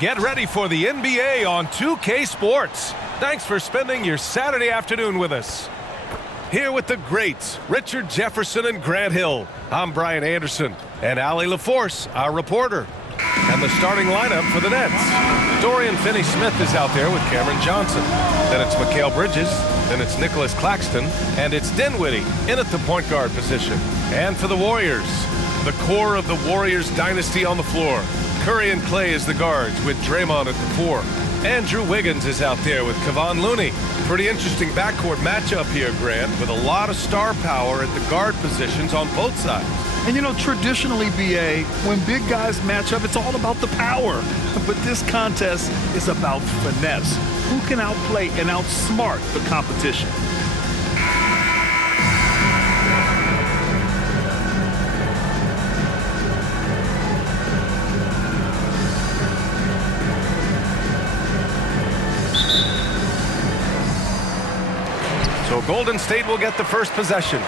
Get ready for the NBA on 2K Sports. Thanks for spending your Saturday afternoon with us. Here with the greats, Richard Jefferson and Grant Hill. I'm Brian Anderson, and Allie LaForce, our reporter. And the starting lineup for the Nets. Dorian Finney-Smith is out there with Cameron Johnson. Then it's Mikal Bridges. Then it's Nicholas Claxton. And it's Dinwiddie in at the point guard position. And for the Warriors, the core of the Warriors dynasty on the floor. Curry and Clay as the guards with Draymond at the 4. Andrew Wiggins is out there with Kevon Looney. Pretty interesting backcourt matchup here, Grant, with a lot of star power at the guard positions on both sides. And you know, traditionally, BA, when big guys match up, it's all about the power. But this contest is about finesse. Who can outplay and outsmart the competition? So Golden State will get the first possession.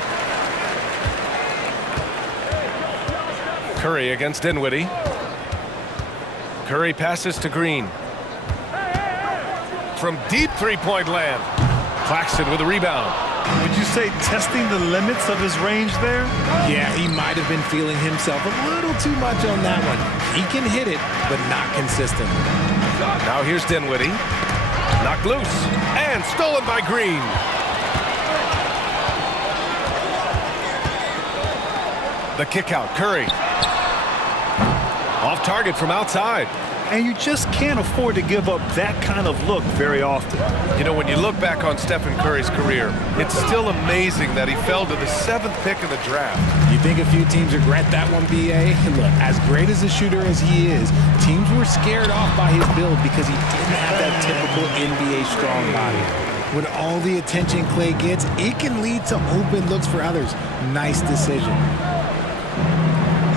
Curry against Dinwiddie. Curry passes to Green. From deep three-point land. Claxton with a rebound. Would you say testing the limits of his range there? Yeah, he might have been feeling himself a little too much on that one. He can hit it, but not consistent. Now here's Dinwiddie. Knocked loose. And stolen by Green. The kick out, Curry. Off target from outside. And you just can't afford to give up that kind of look very often. You know, when you look back on Stephen Curry's career, it's still amazing that he fell to the 7th pick in the draft. You think a few teams regret that one, BA? Look, as great as a shooter as he is, teams were scared off by his build because he didn't have that typical NBA strong body. With all the attention Clay gets, it can lead to open looks for others. Nice decision.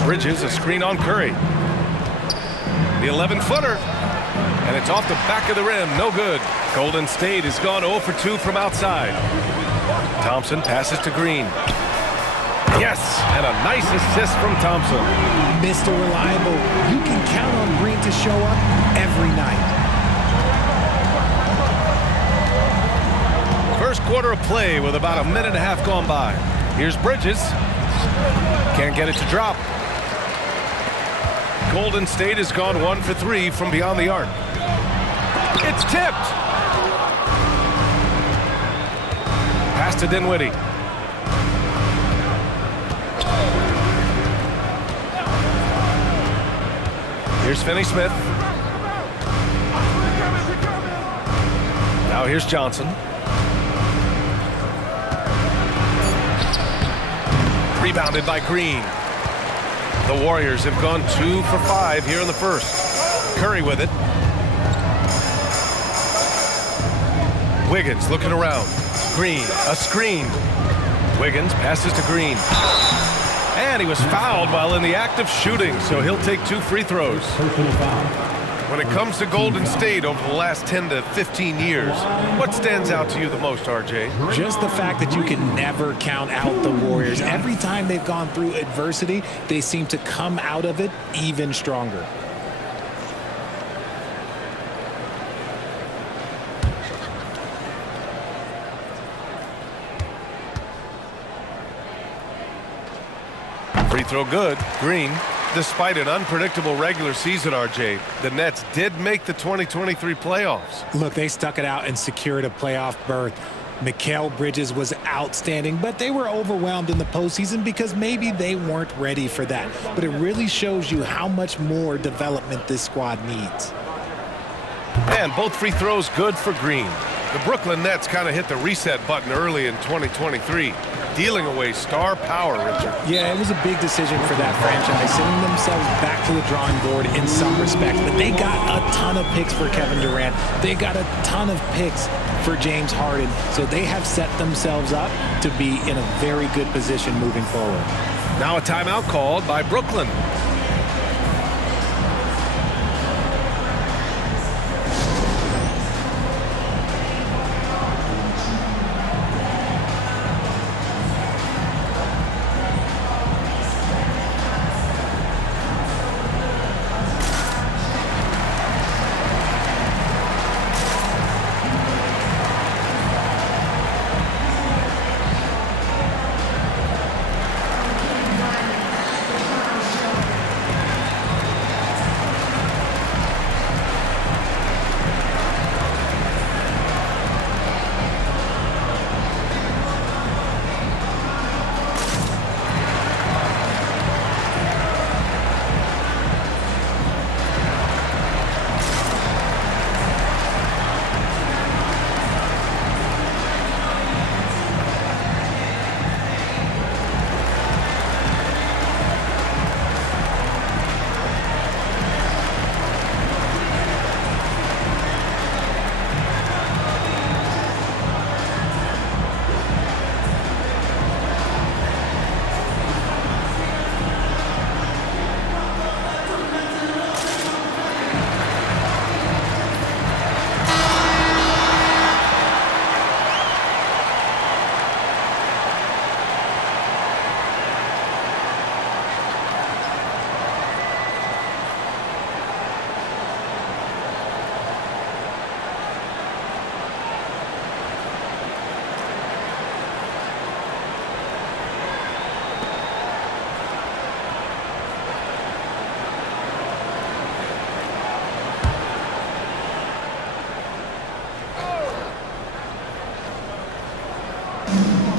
Bridges, a screen on Curry. The 11-footer. And it's off the back of the rim. No good. Golden State has gone 0 for 2 from outside. Thompson passes to Green. Yes, and a nice assist from Thompson. Mr. Reliable. You can count on Green to show up every night. First quarter of play with about a minute and a half gone by. Here's Bridges. Can't get it to drop. Golden State has gone 1 for 3 from beyond the arc. It's tipped. Pass to Dinwiddie. Here's Finney-Smith. Now here's Johnson. Rebounded by Green. The Warriors have gone 2 for 5 here in the first. Curry with it. Wiggins looking around. Green, a screen. Wiggins passes to Green. And he was fouled while in the act of shooting, so he'll take 2 free throws. When it comes to Golden State over the last 10 to 15 years, what stands out to you the most, RJ? Just the fact that you can never count out the Warriors. Every time they've gone through adversity, they seem to come out of it even stronger. Free throw good. Green. Despite an unpredictable regular season, RJ, the Nets did make the 2023 playoffs. Look, they stuck it out and secured a playoff berth. Mikal Bridges was outstanding, but they were overwhelmed in the postseason because maybe they weren't ready for that. But it really shows you how much more development this squad needs. And both free throws good for Green. The Brooklyn Nets kind of hit the reset button early in 2023, dealing away star power, Richard. Yeah, it was a big decision for that franchise, sending themselves back to the drawing board in some respects. But they got a ton of picks for Kevin Durant. They got a ton of picks for James Harden. So they have set themselves up to be in a very good position moving forward. Now a timeout called by Brooklyn.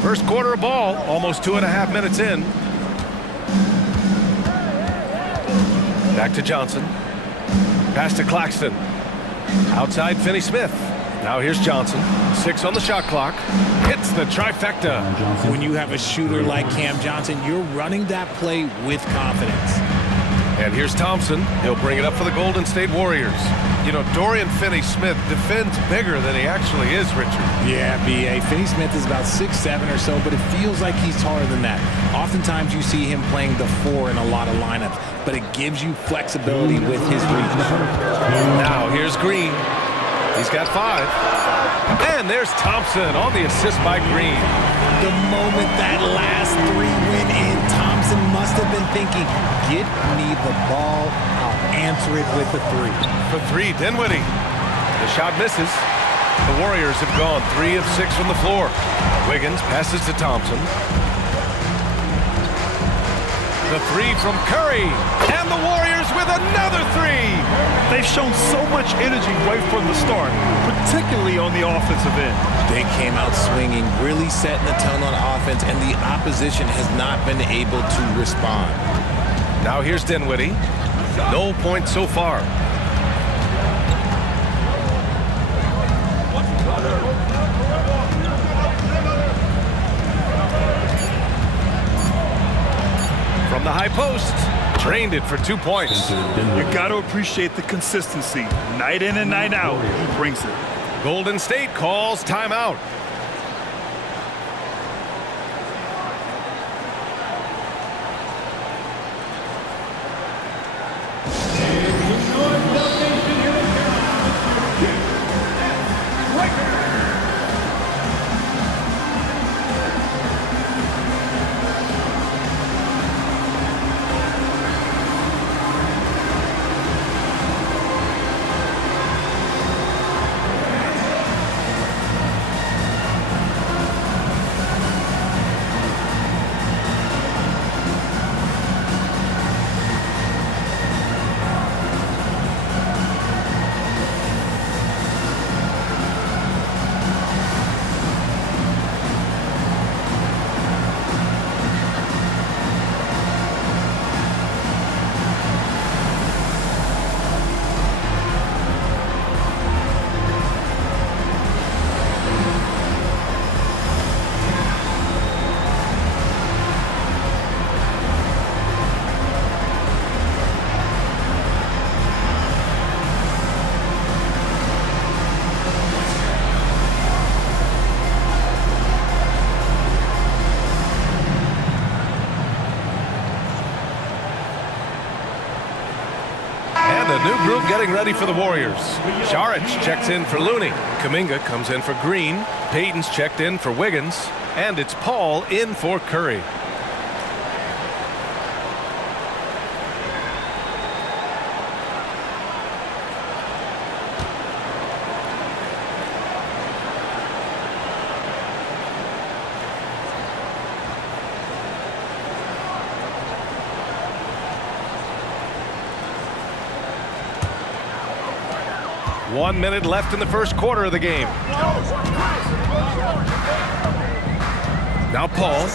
First quarter of ball, almost 2.5 minutes in. Back to Johnson. Pass to Claxton. Outside Finney-Smith. Now here's Johnson. 6 on the shot clock. Hits the trifecta. When you have a shooter like Cam Johnson, you're running that play with confidence. And here's Thompson. He'll bring it up for the Golden State Warriors. You know, Dorian Finney-Smith defends bigger than he actually is, Richard. Yeah, B.A. Finney-Smith is about 6'7" or so, but it feels like he's taller than that. Oftentimes you see him playing the 4 in a lot of lineups, but it gives you flexibility with his reach. Now here's Green. He's got 5. And there's Thompson on the assist by Green. The moment that last 3 went in, Thompson must have been thinking, get me the ball, I'll answer it with a 3. For 3, Dinwiddie. The shot misses. The Warriors have gone 3 of 6 from the floor. Wiggins passes to Thompson. The 3 from Curry. And the Warriors with another 3. They've shown so much energy right from the start, particularly on the offensive end. They came out swinging, really setting the tone on offense, and the opposition has not been able to respond. Now here's Dinwiddie. No points so far. From the high post, drained it for 2 points. You got to appreciate the consistency. Night in and night out, he brings it. Golden State calls timeout. The new group getting ready for the Warriors. Saric checks in for Looney. Kuminga comes in for Green. Payton's checked in for Wiggins. And it's Paul in for Curry. One minute left in the first quarter of the game. Now Paul.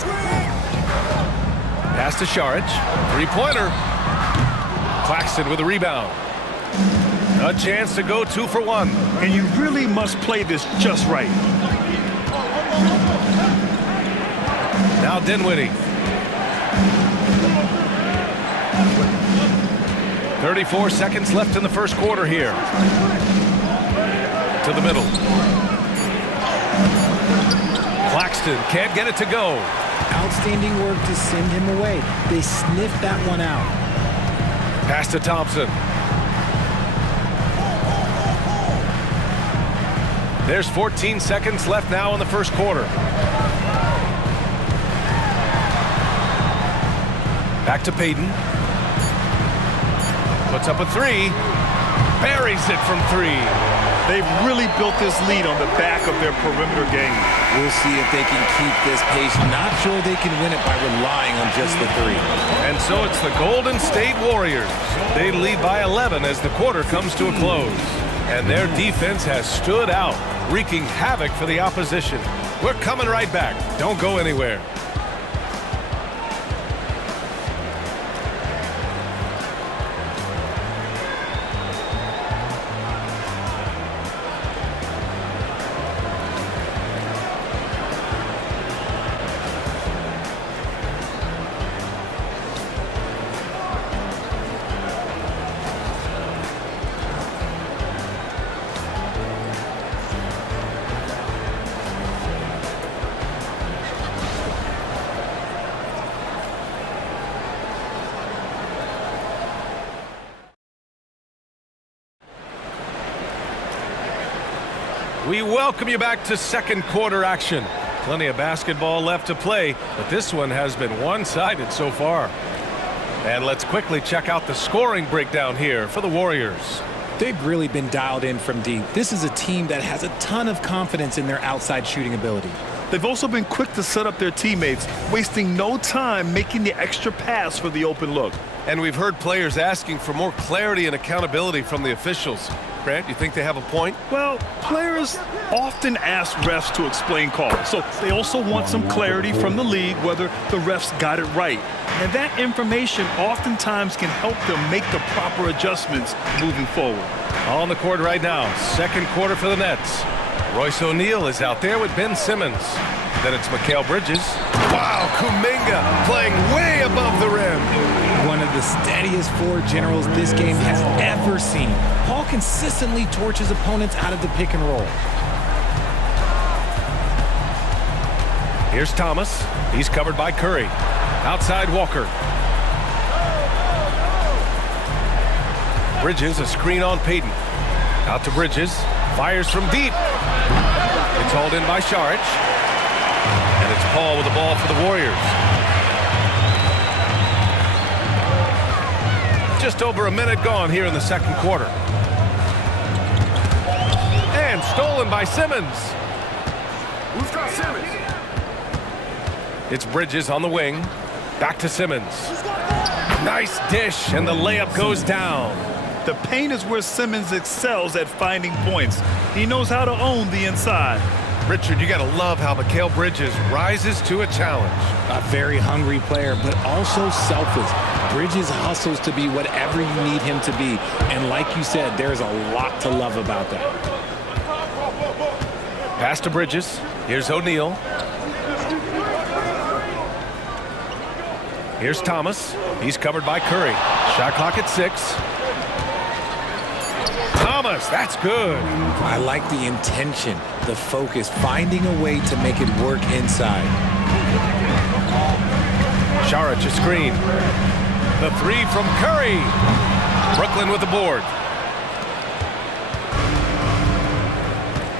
Pass to Saric. Three-pointer. Claxton with a rebound. A chance to go 2 for 1. And you really must play this just right. Now Dinwiddie. 34 seconds left in the first quarter here. To the middle. Claxton can't get it to go. Outstanding work to send him away. They sniffed that one out. Pass to Thompson. There's 14 seconds left now in the first quarter. Back to Payton. Puts up a 3. Buries it from 3. They've really built this lead on the back of their perimeter game. We'll see if they can keep this pace. Not sure they can win it by relying on just the 3. And so it's the Golden State Warriors. They lead by 11 as the quarter comes to a close. And their defense has stood out, wreaking havoc for the opposition. We're coming right back. Don't go anywhere. We welcome you back to second quarter action. Plenty of basketball left to play, but this one has been one-sided so far. And let's quickly check out the scoring breakdown here for the Warriors. They've really been dialed in from deep. This is a team that has a ton of confidence in their outside shooting ability. They've also been quick to set up their teammates, wasting no time making the extra pass for the open look. And we've heard players asking for more clarity and accountability from the officials. Grant, you think they have a point? Well, players often ask refs to explain calls, so they also want some clarity from the league whether the refs got it right. And that information oftentimes can help them make the proper adjustments moving forward. On the court right now, second quarter for the Nets. Royce O'Neal is out there with Ben Simmons. Then it's Mikal Bridges. Wow, Kuminga playing way above the rim. One of the steadiest floor generals this game has ever seen. Paul consistently torches opponents out of the pick and roll. Here's Thomas. He's covered by Curry. Outside Walker. Bridges, a screen on Payton. Out to Bridges. Fires from deep. It's hauled in by Saric. And it's Paul with the ball for the Warriors. Just over a minute gone here in the second quarter. And stolen by Simmons. Who's got Simmons? It's Bridges on the wing. Back to Simmons. Nice dish, and the layup goes down. The paint is where Simmons excels at finding points. He knows how to own the inside. Richard, you got to love how Mikal Bridges rises to a challenge. A very hungry player, but also selfless. Bridges hustles to be whatever you need him to be. And like you said, there's a lot to love about that. Pass to Bridges. Here's O'Neal. Here's Thomas. He's covered by Curry. Shot clock at 6. Thomas, that's good. I like the intention, the focus, finding a way to make it work inside. Saric, a screen. The three from Curry. Brooklyn with the board.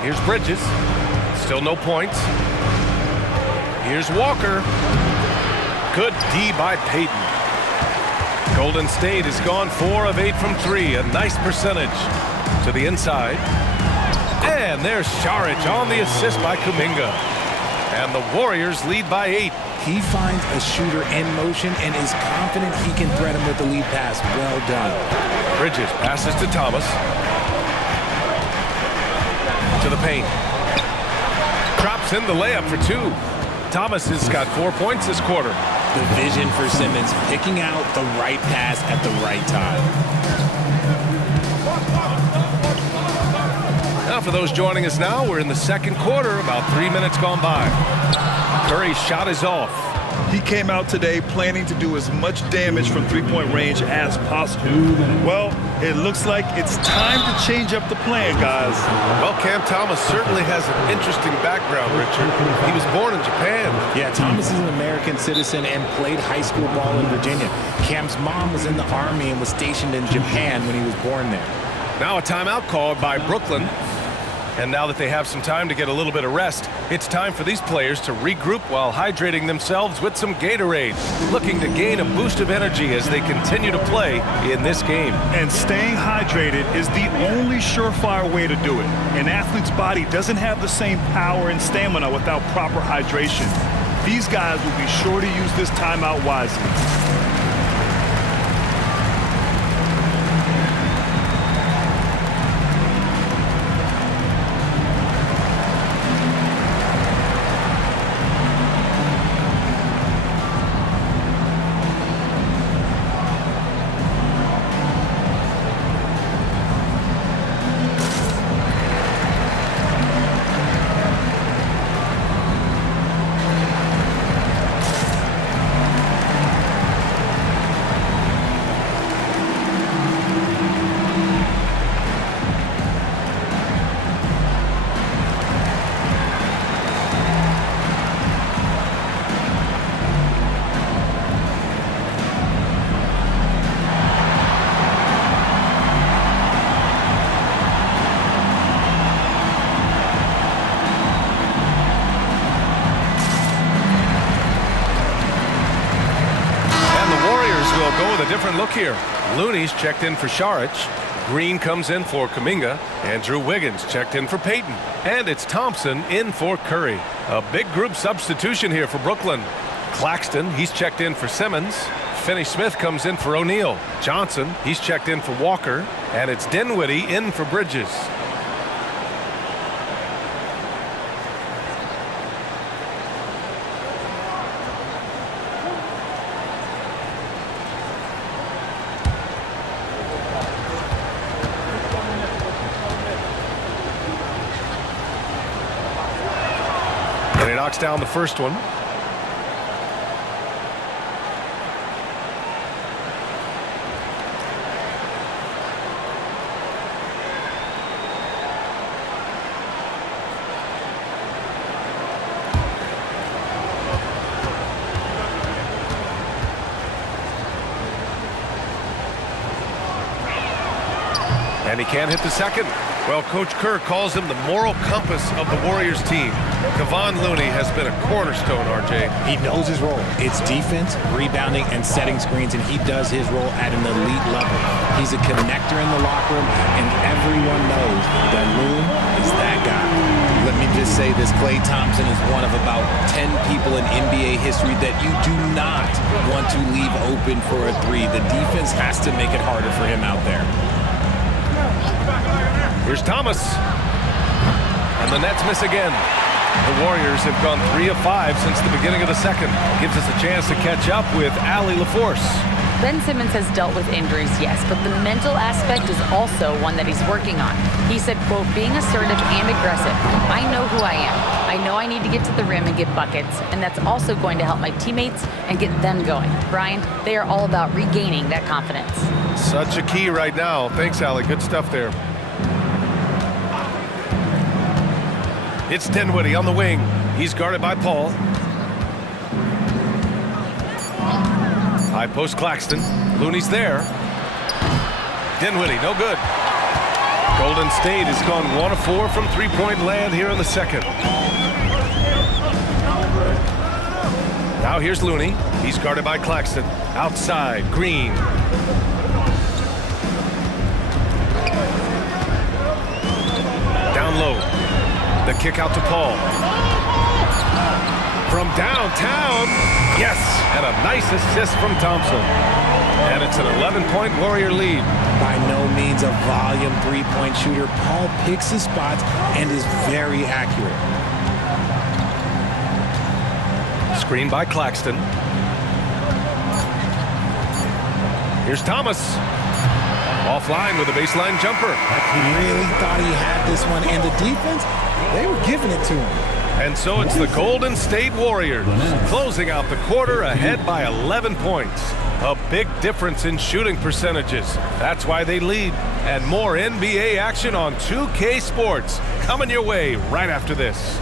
Here's Bridges. Still no points. Here's Walker. Good D by Payton. Golden State has gone 4 of 8 from 3. A nice percentage to the inside. And there's Saric on the assist by Kuminga. And the Warriors lead by 8. He finds a shooter in motion and is confident he can thread him with the lead pass. Well done. Bridges passes to Thomas. To the paint. Drops in the layup for 2. Thomas has got 4 points this quarter. The vision for Simmons, picking out the right pass at the right time. Now for those joining us now, we're in the second quarter, about 3 minutes gone by. Curry's shot is off. He came out today planning to do as much damage from three-point range as possible. Well, it looks like it's time to change up the plan, guys. Well, Cam Thomas certainly has an interesting background, Richard. He was born in Japan. Yeah, Thomas is an American citizen and played high school ball in Virginia. Cam's mom was in the Army and was stationed in Japan when he was born there. Now a timeout called by Brooklyn. And now that they have some time to get a little bit of rest, it's time for these players to regroup while hydrating themselves with some Gatorade, looking to gain a boost of energy as they continue to play in this game. And staying hydrated is the only surefire way to do it. An athlete's body doesn't have the same power and stamina without proper hydration. These guys will be sure to use this timeout wisely. look here. Looney's checked in for Saric. Green comes in for Kuminga. Andrew Wiggins checked in for Payton. And it's Thompson in for Curry. A big group substitution here for Brooklyn. Claxton, he's checked in for Simmons. Finney-Smith comes in for O'Neal. Johnson, he's checked in for Walker. And it's Dinwiddie in for Bridges. And he knocks down the first one. And he can't hit the second. Well, Coach Kerr calls him the moral compass of the Warriors team. Kevon Looney has been a cornerstone, RJ. He knows his role. It's defense, rebounding, and setting screens, and he does his role at an elite level. He's a connector in the locker room, and everyone knows that Loon is that guy. Let me just say this, Klay Thompson is one of about 10 people in NBA history that you do not want to leave open for a three. The defense has to make it harder for him out there. Here's Thomas. And the Nets miss again. The Warriors have gone 3 of 5 since the beginning of the second. Gives us a chance to catch up with Allie LaForce. Ben Simmons has dealt with injuries, yes, but the mental aspect is also one that he's working on. He said, quote, being assertive and aggressive. I know who I am. I know I need to get to the rim and get buckets, and that's also going to help my teammates and get them going. Brian, they are all about regaining that confidence. Such a key right now. Thanks, Allie. Good stuff there. It's Dinwiddie on the wing. He's guarded by Paul. High post Claxton. Looney's there. Dinwiddie, no good. Golden State has gone 1 of 4 from three-point land here in the second. Now here's Looney. He's guarded by Claxton. Outside, Green. Down low. The kick out to Paul. From downtown, yes, and a nice assist from Thompson. And it's an 11-point Warrior lead. By no means a volume three-point shooter, Paul picks his spots and is very accurate. Screen by Claxton. Here's Thomas. Offline with a baseline jumper. He really thought he had this one, and the defense, they were giving it to him. And so it's the Golden State Warriors closing out the quarter ahead by 11 points. A big difference in shooting percentages. That's why they lead. And more NBA action on 2K Sports coming your way right after this.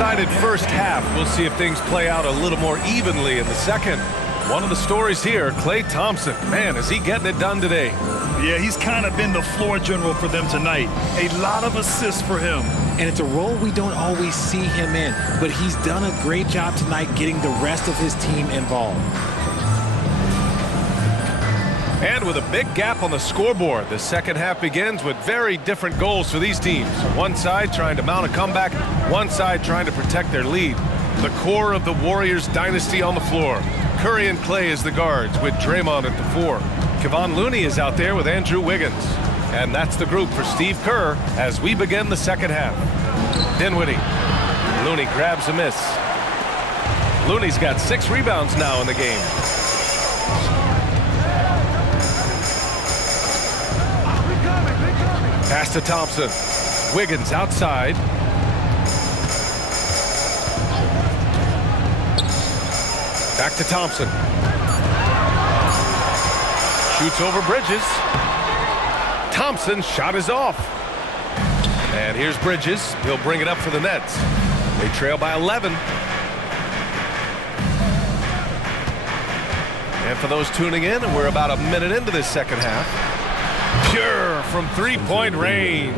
one-sided first half. We'll see if things play out a little more evenly in the second. One of the stories here, Klay Thompson. Man, is he getting it done today? Yeah, he's kind of been the floor general for them tonight. A lot of assists for him. And it's a role we don't always see him in, but he's done a great job tonight getting the rest of his team involved. And with a big gap on the scoreboard, the second half begins with very different goals for these teams. One side trying to mount a comeback, one side trying to protect their lead. The core of the Warriors dynasty on the floor. Curry and Klay as the guards with Draymond at the 4. Kevon Looney is out there with Andrew Wiggins. And that's the group for Steve Kerr as we begin the second half. Dinwiddie. Looney grabs a miss. Looney's got 6 rebounds now in the game. Pass to Thompson. Wiggins outside. Back to Thompson. Shoots over Bridges. Thompson's shot is off. And here's Bridges. He'll bring it up for the Nets. They trail by 11. And for those tuning in, we're about a minute into this second half. Pure from three-point range.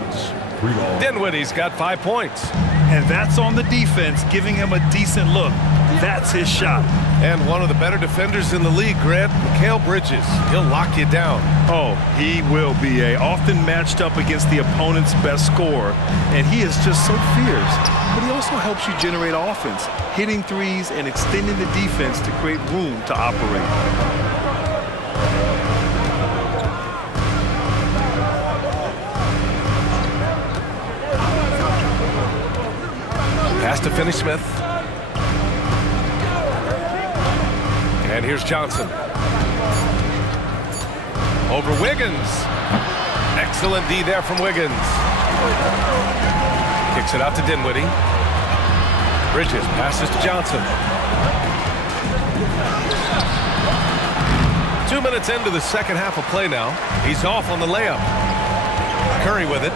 Dinwiddie's got 5 points. And that's on the defense, giving him a decent look. That's his shot. And one of the better defenders in the league, Grant, Mikal Bridges. He'll lock you down. Oh, he will be often matched up against the opponent's best scorer. And he is just so fierce. But he also helps you generate offense, hitting threes and extending the defense to create room to operate. Pass to Finney-Smith. And here's Johnson. Over Wiggins. Excellent D there from Wiggins. Kicks it out to Dinwiddie. Bridges passes to Johnson. 2 minutes into the second half of play now. He's off on the layup. Curry with it.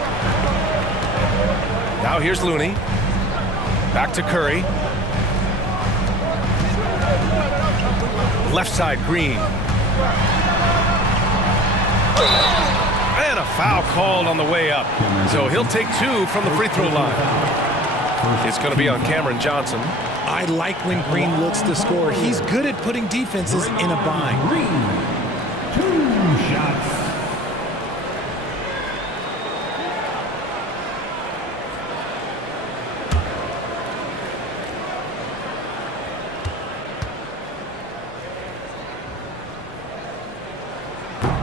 Now here's Looney. Back to Curry. Left side, Green. And a foul called on the way up. So he'll take 2 from the free throw line. It's going to be on Cameron Johnson. I like when Green looks to score. He's good at putting defenses in a bind. Green, 2 shots.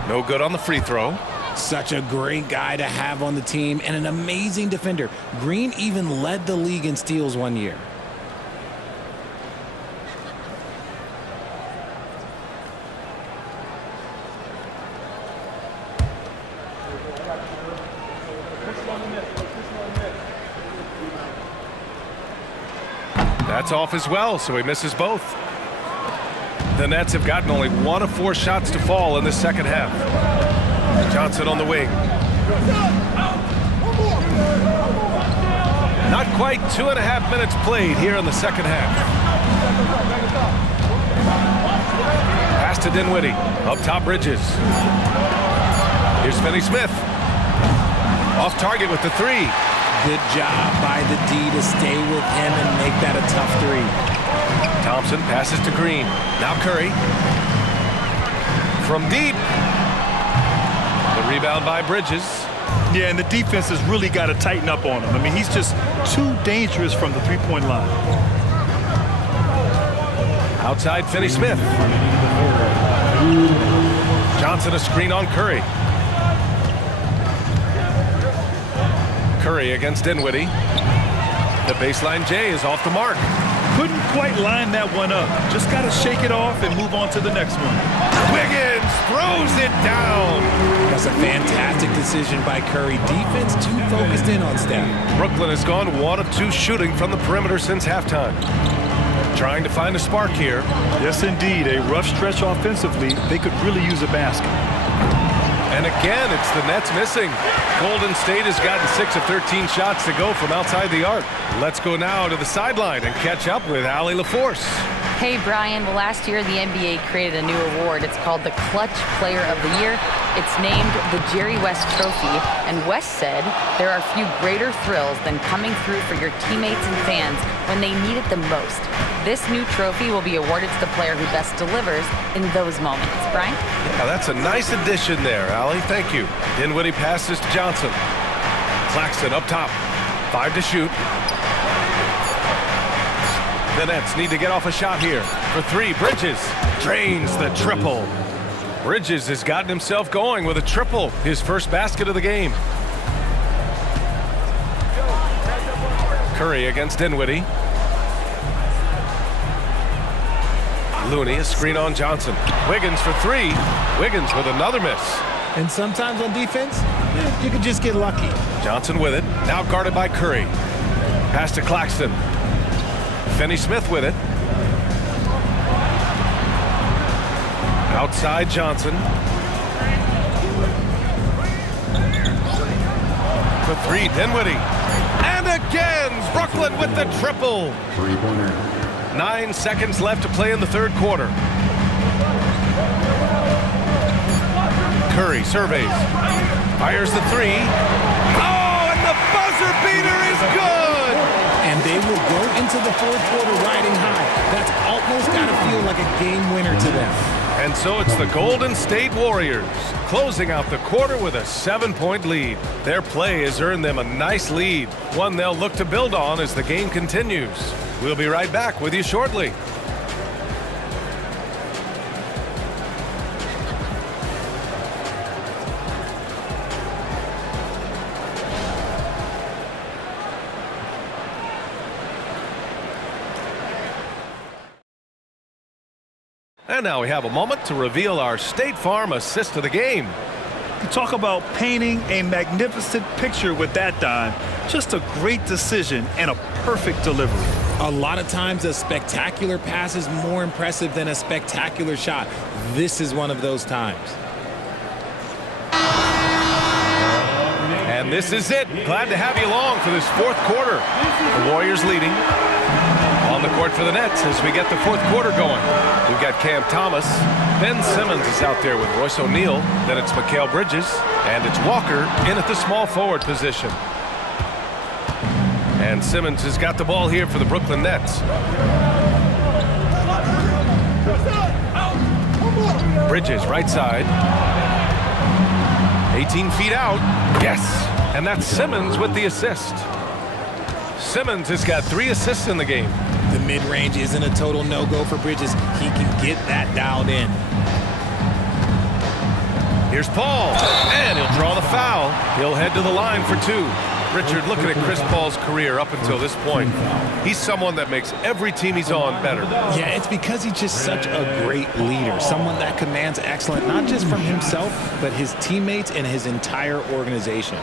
No good on the free throw. Such a great guy to have on the team and an amazing defender. Green even led the league in steals one year. That's off as well, so he misses both. The Nets have gotten only 1 of 4 shots to fall in the second half. Johnson on the wing. Not quite 2.5 minutes played here in the second half. Pass to Dinwiddie. Up top, Bridges. Here's Finney-Smith. Off target with the 3. Good job by the D to stay with him and make that a tough 3. Thompson passes to Green. Now Curry. From deep. The rebound by Bridges. Yeah, and the defense has really got to tighten up on him. I mean, he's just too dangerous from the three-point line. Outside Finney-Smith. Johnson a screen on Curry. Curry against Dinwiddie. The baseline J is off the mark. Couldn't quite line that one up. Just got to shake it off and move on to the next one. Wiggins throws it down. That's a fantastic decision by Curry. Defense too focused in on Steph. Brooklyn has gone 1 of 2 shooting from the perimeter since halftime. Trying to find a spark here. Yes, indeed. A rough stretch offensively. They could really use a basket. And again, it's the Nets missing. Golden State has gotten 6 of 13 shots to go from outside the arc. Let's go now to the sideline and catch up with Allie LaForce. Hey, Brian. Well, last year the NBA created a new award. It's called the Clutch Player of the Year. It's named the Jerry West Trophy. And West said there are few greater thrills than coming through for your teammates and fans when they need it the most. This new trophy will be awarded to the player who best delivers in those moments. Brian? Yeah, that's a nice addition there, Allie. Thank you. Dinwiddie passes to Johnson. Claxton up top. 5 to shoot. The Nets need to get off a shot here. For 3, Bridges drains the triple. Bridges has gotten himself going with a triple, his first basket of the game. Curry against Dinwiddie. Looney, a screen on Johnson. Wiggins for 3. Wiggins with another miss. And sometimes on defense, you can just get lucky. Johnson with it. Now guarded by Curry. Pass to Claxton. Finney-Smith with it. Outside Johnson. For 3, Dinwiddie. And again, Brooklyn with the triple. 3-pointer. 9 seconds left to play in the third quarter. Curry surveys. Fires the 3. Oh, and the buzzer beater is good! And they will go into the fourth quarter riding high. That's almost got to feel like a game winner to them. And so it's the Golden State Warriors closing out the quarter with a 7-point lead. Their play has earned them a nice lead, one they'll look to build on as the game continues. We'll be right back with you shortly. And now we have a moment to reveal our State Farm assist of the game. You talk about painting a magnificent picture with that dime. Just a great decision and a perfect delivery. A lot of times a spectacular pass is more impressive than a spectacular shot. This is one of those times. And this is it. Glad to have you along for this fourth quarter. The Warriors leading. On the court for the Nets as we get the fourth quarter going. We've got Cam Thomas. Ben Simmons is out there with Royce O'Neal. Then it's Mikal Bridges. And it's Walker in at the small forward position. And Simmons has got the ball here for the Brooklyn Nets. Bridges right side. 18 feet out. Yes. And that's Simmons with the assist. Simmons has got 3 assists in the game. The mid-range isn't a total no-go for Bridges. He can get that dialed in. Here's Paul, and he'll draw the foul. He'll head to the line for 2. Richard, looking at Chris Paul's career up until this point, he's someone that makes every team he's on better. Yeah, it's because he's just such a great leader, someone that commands excellence, not just from himself, but his teammates and his entire organization.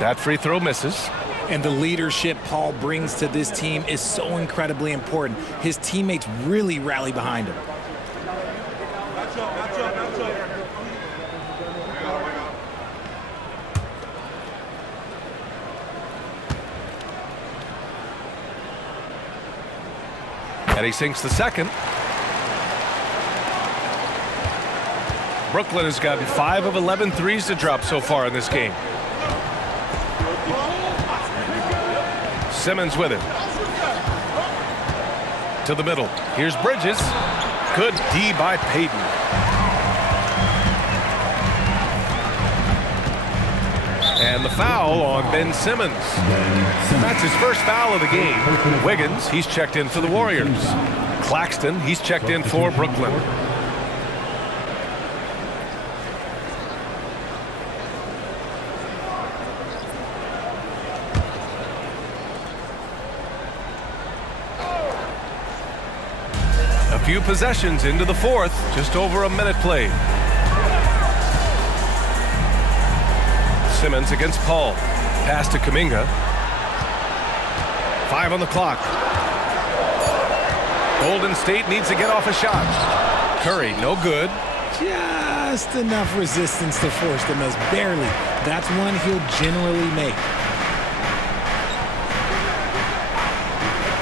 That free throw misses. And the leadership Paul brings to this team is so incredibly important. His teammates really rally behind him. And he sinks the second. Brooklyn has gotten 5 of 11 threes to drop so far in this game. Simmons with it. To the middle. Here's Bridges. Good D by Payton. And the foul on Ben Simmons. That's his first foul of the game. Wiggins, he's checked in for the Warriors. Claxton, he's checked in for Brooklyn. A few possessions into the fourth, just over a minute played. Simmons against Paul. Pass to Kuminga. 5 on the clock. Golden State needs to get off a shot. Curry, no good. Just enough resistance to force the miss. Barely. That's one he'll generally make.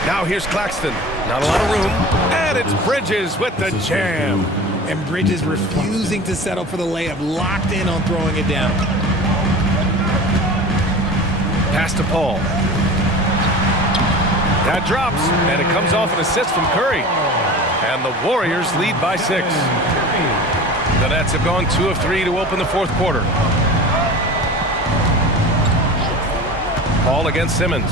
Now here's Claxton. Not a lot of room. And it's Bridges with the jam. And Bridges refusing to settle for the layup. Locked in on throwing it down. Pass to Paul. That drops, and it comes off an assist from Curry. And the Warriors lead by 6. The Nets have gone 2 of 3 to open the fourth quarter. Paul against Simmons.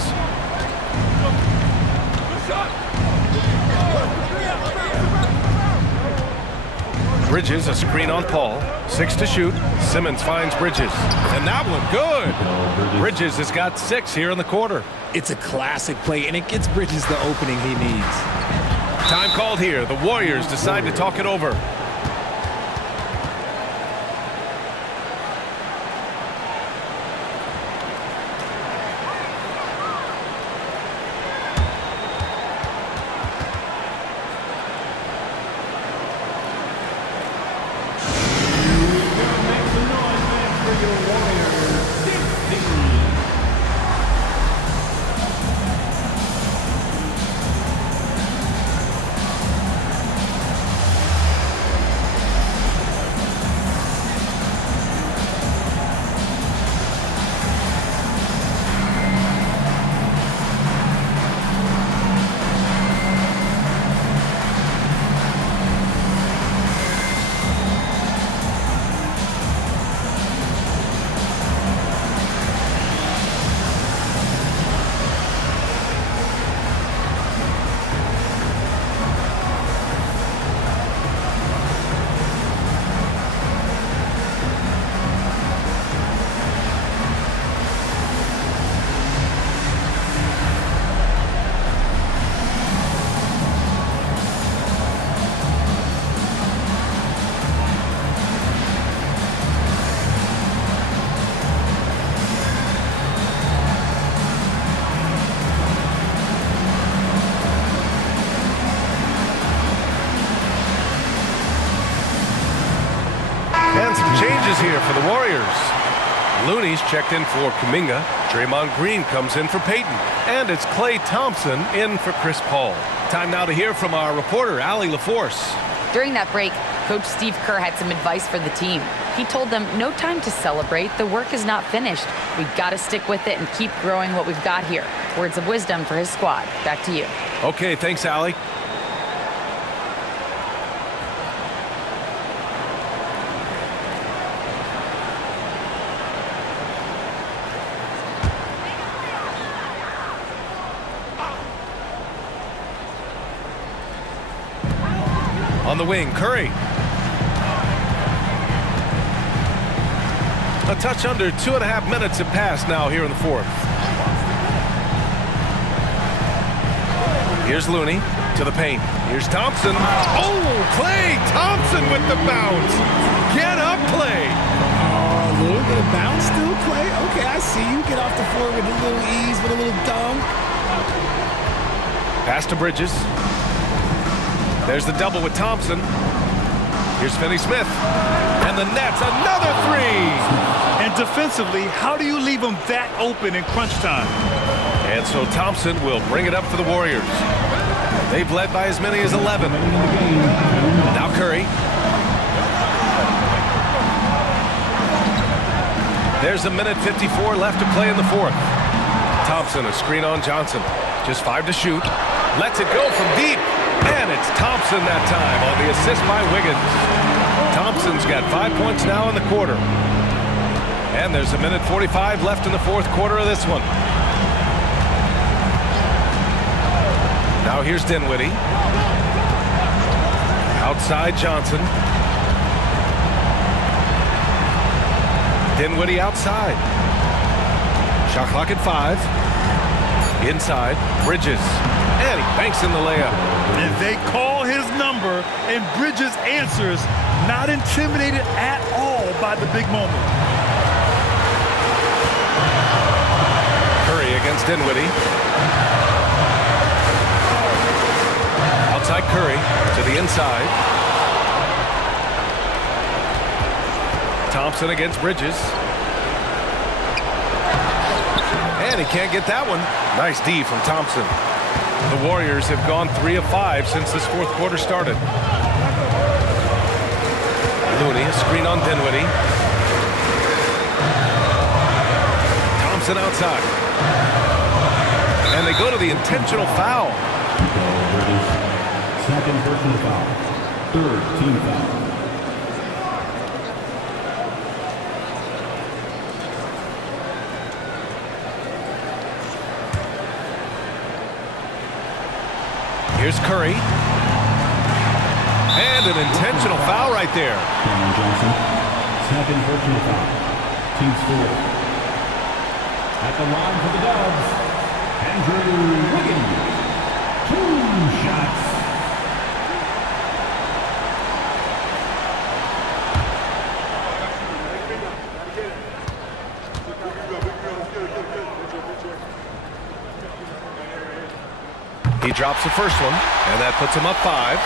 Bridges, a screen on Paul. 6 to shoot. Simmons finds Bridges. And that one, good. Bridges has got 6 here in the quarter. It's a classic play, and it gets Bridges the opening he needs. Time called here. The Warriors decide to talk it over. And some changes here for the Warriors. Looney's checked in for Kuminga. Draymond Green comes in for Peyton. And it's Klay Thompson in for Chris Paul. Time now to hear from our reporter, Allie LaForce. During that break, Coach Steve Kerr had some advice for the team. He told them, no time to celebrate. The work is not finished. We've got to stick with it and keep growing what we've got here. Words of wisdom for his squad. Back to you. Okay, thanks, Allie. On the wing, Curry. A touch under 2.5 minutes have passed now here in the fourth. Here's Looney to the paint. Here's Thompson. Oh, Klay Thompson with the bounce. Get up, Klay. Oh, a little bit of bounce still, Klay. Okay, I see you. Get off the floor with a little ease, with a little dunk. Pass to Bridges. There's the double with Thompson. Here's Finney-Smith. And the Nets, another 3. And defensively, how do you leave them that open in crunch time? And so Thompson will bring it up for the Warriors. They've led by as many as 11. Now Curry. There's a minute 54 left to play in the fourth. Thompson, a screen on Johnson. Just 5 to shoot. Lets it go from deep. And it's Thompson that time on the assist by Wiggins. Thompson's got 5 points now in the quarter. And there's a minute 45 left in the fourth quarter of this one. Now here's Dinwiddie. Outside Johnson. Dinwiddie outside. Shot clock at 5. Inside, Bridges. And he banks in the layup. And they call his number, and Bridges answers, not intimidated at all by the big moment. against Dinwiddie. Outside Curry to the inside. Thompson against Bridges. And he can't get that one. Nice D from Thompson. The Warriors have gone 3 of 5 since this fourth quarter started. Looney, a screen on Dinwiddie. Thompson outside. And they go to the intentional foul. Second personal foul. Third team foul. Here's Curry. And an intentional foul right there. Cameron Johnson. Second personal foul. Team score. At the line for the Dubs, Andrew Wiggins. 2 shots. He drops the first one, and that puts him up 5.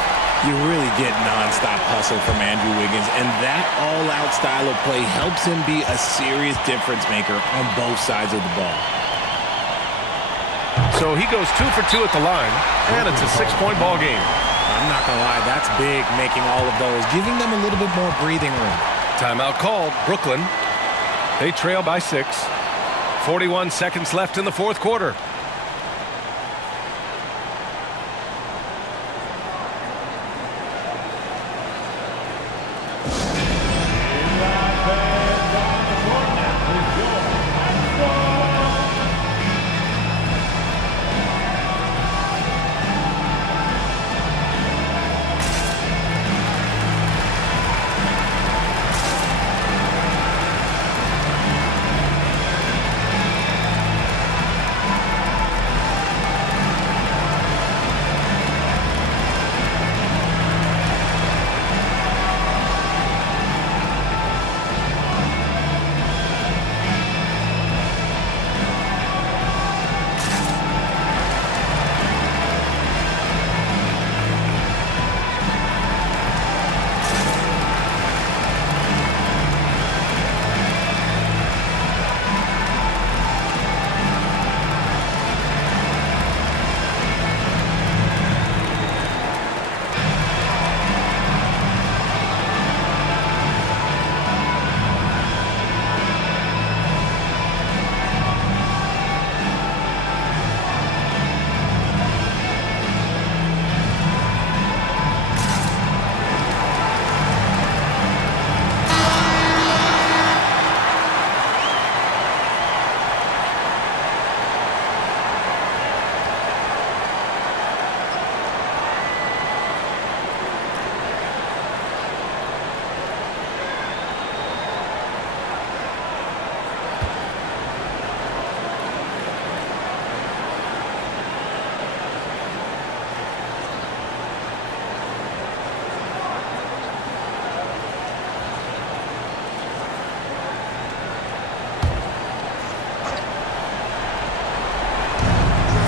You really get nonstop hustle from Andrew Wiggins, and that all-out style of play helps him be a serious difference maker on both sides of the ball. So he goes 2 for 2 at the line, and it's a 6-point ball game. I'm not going to lie, that's big, making all of those, giving them a little bit more breathing room. Timeout called. Brooklyn. They trail by 6. 41 seconds left in the fourth quarter.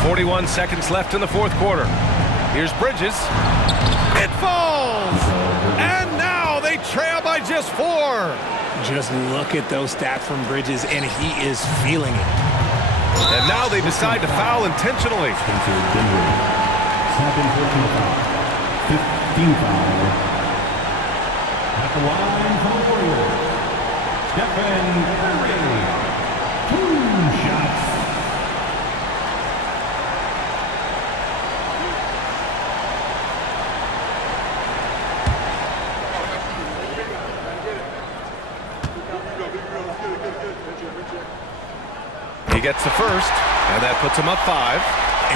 .41 seconds left in the fourth quarter. Here's Bridges. It falls! And now they trail by just 4. Just look at those stats from Bridges, and he is feeling it. And now they decide to foul intentionally. Spencer Dinwiddie. Second personal foul. 15 foul. At the line for the Warriors, Stephen Curry. 2 shots. He gets the first, and that puts him up 5.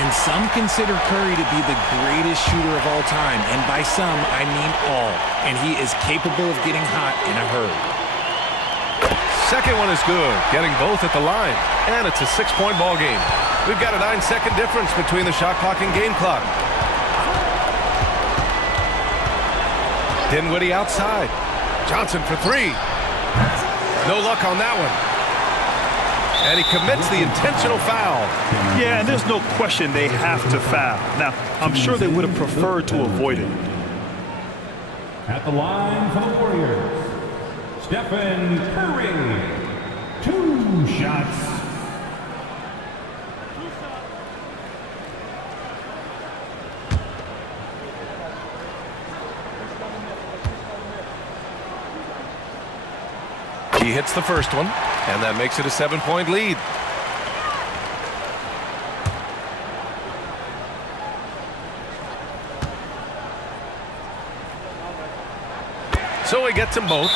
And some consider Curry to be the greatest shooter of all time. And by some, I mean all. And he is capable of getting hot in a hurry. Second one is good, getting both at the line. And it's a 6-point ball game. We've got a 9-second difference between the shot clock and game clock. Dinwiddie outside. Johnson for 3. No luck on that one. And he commits the intentional foul. Yeah, and there's no question they have to foul. Now, I'm sure they would have preferred to avoid it. At the line for the Warriors, Stephen Curry. 2 shots. He hits the first one, and that makes it a 7-point lead. So he gets them both,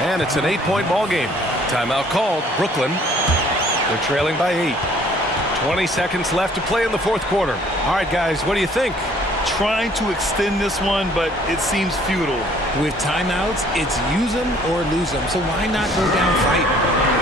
and it's an 8-point ball game. Timeout called. Brooklyn. They're trailing by 8. 20 seconds left to play in the fourth quarter. All right, guys, what do you think? Trying to extend this one, but it seems futile. With timeouts, it's use them or lose them. So why not go down fighting?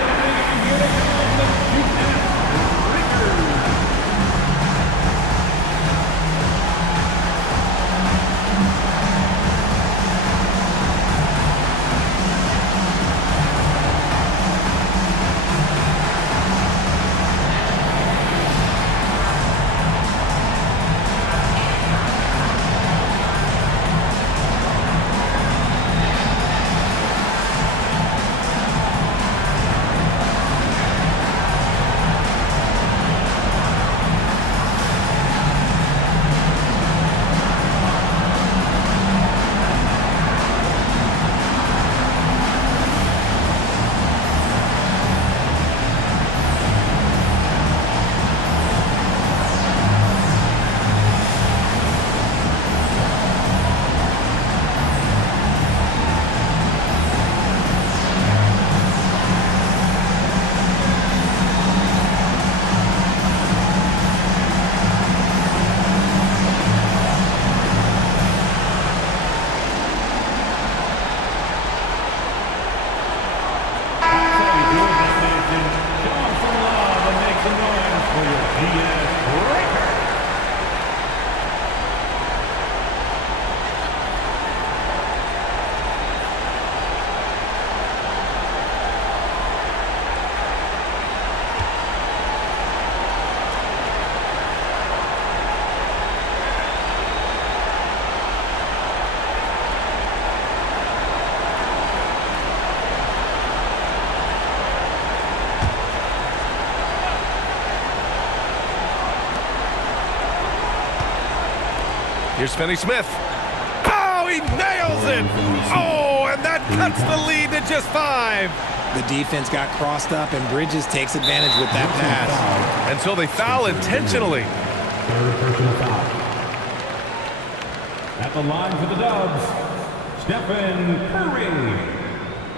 Here's Finney-Smith. Oh, he nails it! Oh, and that cuts the lead to just 5. The defense got crossed up, and Bridges takes advantage with that pass. And so they foul intentionally. Third personal foul. At the line for the Dubs, Stephen Curry.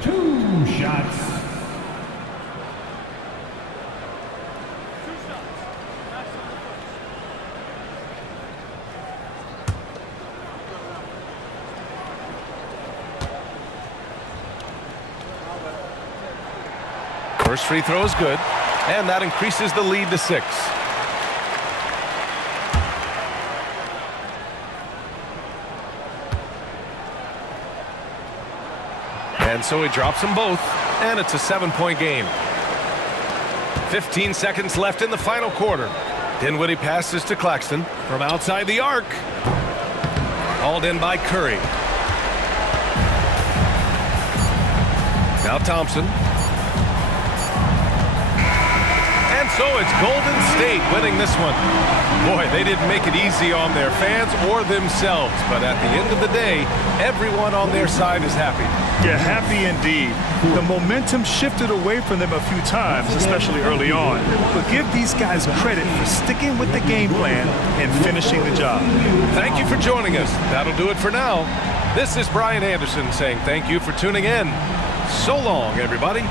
2 shots. First free throw is good, and that increases the lead to 6. And so he drops them both, and it's a 7-point game. 15 seconds left in the final quarter. Dinwiddie passes to Claxton from outside the arc. Hauled in by Curry. Now Thompson. And so it's Golden State winning this one. Boy, they didn't make it easy on their fans or themselves, but at the end of the day, everyone on their side is happy. Yeah, happy indeed. The momentum shifted away from them a few times, especially early on. But give these guys credit for sticking with the game plan and finishing the job. Thank you for joining us. That'll do it for now. This is Brian Anderson saying thank you for tuning in. So long, everybody.